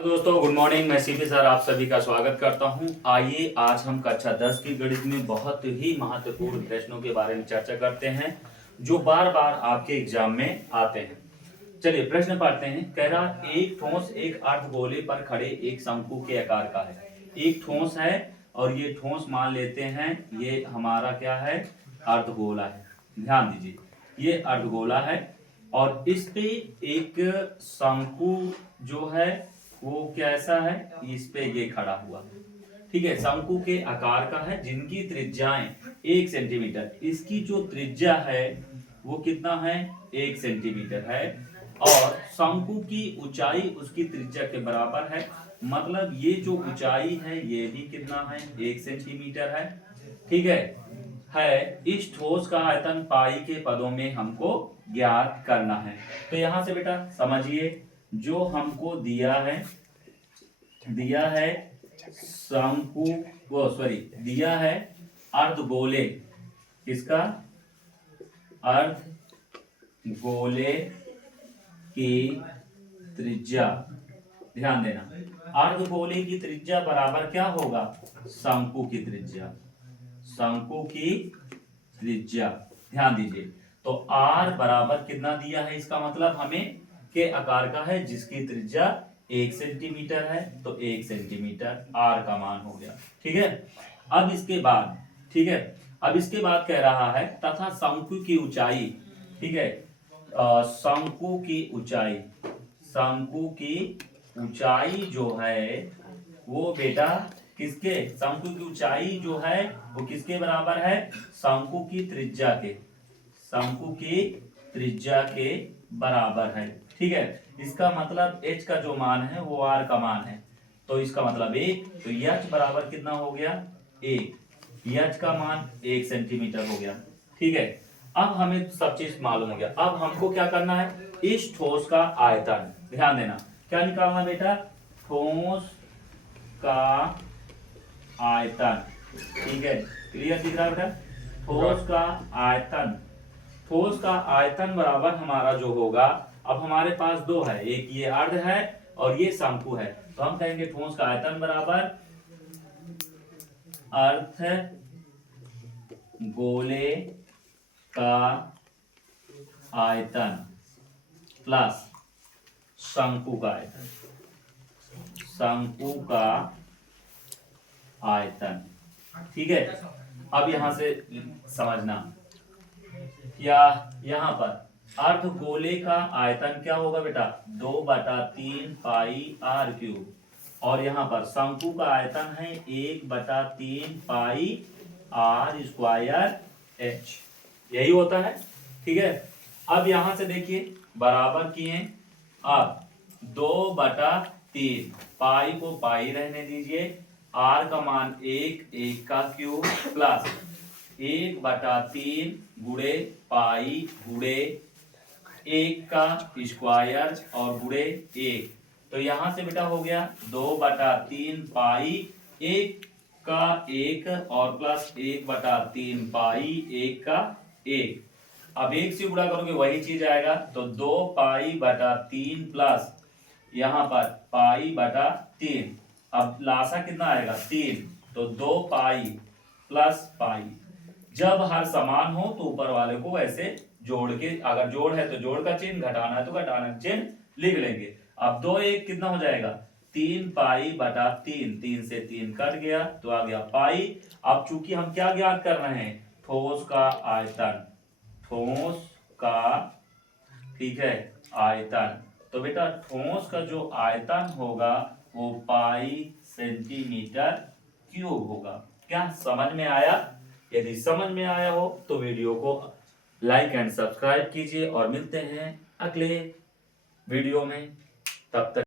दोस्तों good morning. मैं CP sir आप सभी का स्वागत करता हूं। आइए आज हम कक्षा 10 की गणित में बहुत ही महत्वपूर्ण प्रश्नों के बारे में चर्चा करते हैं जो बार बार आपके एग्जाम में आते हैं। चलिए प्रश्न पढ़ते हैं। कह रहा एक ठोस एक अर्धगोले पर खड़े एक शंकु के आकार का है। एक ठोस है और ये ठोस मान लेते हैं ये हमारा क्या है, अर्धगोला है। ध्यान दीजिए ये अर्धगोला है और इस पे एक शंकु जो है वो कैसा है, इस पे ये खड़ा हुआ है। ठीक है, शंकु के आकार का है जिनकी त्रिज्याएं 1 सेंटीमीटर, इसकी जो त्रिज्या है वो कितना है, 1 सेंटीमीटर है और शंकु की ऊंचाई उसकी त्रिज्या के बराबर है। मतलब ये जो ऊंचाई है ये भी कितना है, 1 सेंटीमीटर है। ठीक है इस ठोस का आयतन पाई के पदों में हमको ज्ञात करना है। तो यहां से बेटा समझिए जो हमको दिया है शंकु वो सॉरी दिया है अर्धगोले, किसका, अर्धगोले की त्रिज्या। ध्यान देना अर्धगोले की त्रिज्या बराबर क्या होगा, शंकु की त्रिज्या। शंकु की त्रिज्या ध्यान दीजिए तो r बराबर कितना दिया है, इसका मतलब हमें के आकार का है जिसकी त्रिज्या 1 सेंटीमीटर है तो 1 सेंटीमीटर r का मान हो गया। ठीक है, अब इसके बाद ठीक है अब इसके बाद कह रहा है तथा शंकु की ऊंचाई। ठीक है शंकु की ऊंचाई, शंकु की ऊंचाई जो है वो बेटा किसके, शंकु की ऊंचाई जो है वो किसके बराबर है, शंकु की त्रिज्या के, शंकु की त्रिज्या के बराबर है। ठीक है, इसका मतलब h का जो मान है वो r का मान है तो इसका मतलब 1, तो h बराबर कितना हो गया, 1। h का मान 1 सेंटीमीटर हो गया। ठीक है, अब हमें सब चीज मालूम हो गया। अब हमको क्या करना है, इस ठोस का आयतन। ध्यान देना क्या निकालना बेटा, ठोस का आयतन। ठीक है, क्लियर दिख रहा है बेटा, ठोस का आयतन। ठोस का आयतन बराबर हमारा जो होगा, अब हमारे पास दो है, एक ये अर्ध है और ये शंकु है, तो हम कहेंगे ठोस का आयतन बराबर अर्ध गोले का आयतन प्लस शंकु का आयतन, शंकु का आयतन। ठीक है, अब यहां से समझना क्या, यहां पर अर्धगोले का आयतन क्या होगा बेटा, 2/3 पाई r क्यूब, और यहां पर शंकु का आयतन है 1/3 पाई r स्क्वायर h, यही होता है। ठीक है, अब यहां से देखिए बराबर किए, अब 2/3 पाई को पाई रहने दीजिए, r का मान 1 का क्यूब प्लस 1/3 गुणे पाई गुणे 1 का स्क्वायर और गुणे 1, तो यहां से बेटा हो गया 2/3 पाई 1 का 1 और प्लस 1/3 पाई 1 का 1। अब 1 से गुणा करोगे वही चीज आएगा, तो 2 पाई/3 प्लस यहाँ पर पाई/3। अब लासा कितना आएगा, 3, तो 2 पाई प्लस पाई। जब हर समान हो तो ऊपर वाले को ऐसे जोड़ के, अगर जोड़ है तो जोड़ का चिन्ह, घटाना है तो घटाना का चिन्ह लिख लेंगे। अब 2 1 कितना हो जाएगा, 3 पाई/3, 3 से 3 कट गया तो आ गया पाई। अब चूंकि हम क्या ज्ञात कर रहे हैं, ठोस का आयतन, ठोस का ठीक है आयतन, तो बेटा ठोस का जो आयतन होगा वो पाई सेंटीमीटर क्यूब होगा। क्या समझ में आया? यदि समझ में आया हो तो वीडियो को लाइक एंड सब्सक्राइब कीजिए और मिलते हैं अगले वीडियो में, तब तक